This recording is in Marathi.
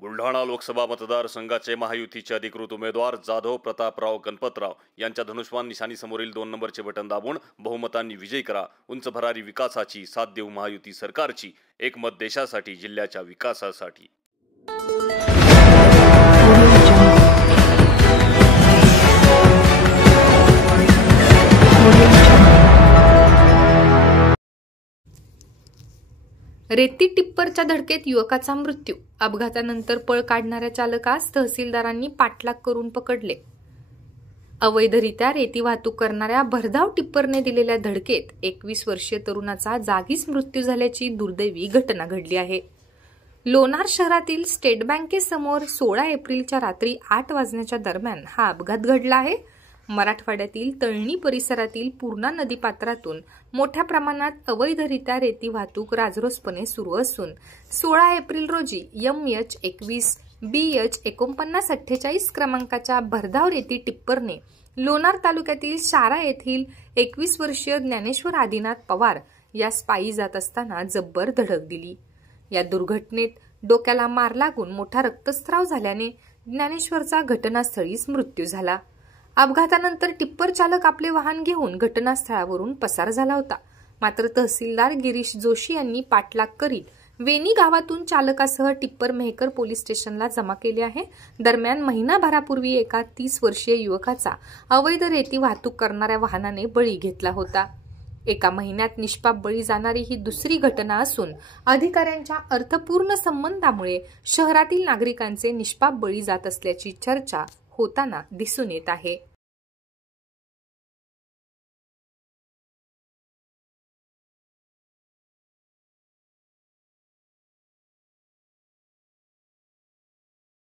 बुलढाणा लोकसभा मतदारसंघाचे महायुतीचे अधिकृत उमेदवार जाधव प्रतापराव गणपतराव यांच्या धनुष्यबाण निशाणीसमोरील 2 नंबरचे बटन दाबून बहुमतांनी विजयी करा. उंच भरारी विकासाची साथ देऊ महायुती सरकारची. एक मत देशासाठी, जिल्ह्याच्या विकासासाठी. रेती टिप्परच्या धडकेत युवकाचा मृत्यू. अपघातानंतर पळ काढणाऱ्या चालकास तहसीलदारांनी पाठलाग करून पकडले. अवैधरित्या रेती वाहतूक करणाऱ्या भरधाव टिप्परने दिलेल्या धडकेत 21 वर्षीय तरुणाचा जागीच मृत्यू झाल्याची दुर्दैवी घटना घडली आहे. लोणार शहरातील स्टेट बँकेसमोर 16 एप्रिलच्या रात्री 8 वाजण्याच्या दरम्यान हा अपघात घडला आहे. मराठवाड्यातील तळणी परिसरातील पूर्णा नदीपात्रातून मोठ्या प्रमाणात अवैधरित्या रेती वाहतूक राजरोसपणे सुरू असून 16 एप्रिल रोजी MH21 BH 4948 क्रमांकाच्या भरधाव रेती टिप्परने लोणार तालुक्यातील शारा येथील 21 वर्षीय ज्ञानेश्वर आदिनाथ पवार यास पायी जात असताना जब्बर धडक दिली. या दुर्घटनेत डोक्याला मार लागून मोठा रक्तस्राव झाल्याने ज्ञानेश्वरचा घटनास्थळीच मृत्यू झाला. अपघातानंतर टिप्पर चालक आपले वाहन घेऊन घटनास्थळावरून पसार झाला होता. मात्र तहसीलदार गिरीश जोशी यांनी पाठलाग करीत वेणी गावातून चालकासह टिप्पर मेहकर पोलीस स्टेशनला जमा केले आहे. दरम्यान महिनाभरापूर्वी एका 30 वर्षीय युवकाचा अवैध रेती वाहतूक करणाऱ्या वाहनाने बळी घेतला होता. एका महिन्यात निष्पाप बळी जाणारी ही दुसरी घटना असून अधिकाऱ्यांच्या अर्थपूर्ण संबंधामुळे शहरातील नागरिकांचे निष्पाप बळी जात असल्याची चर्चा होताना दिसून येत आहे.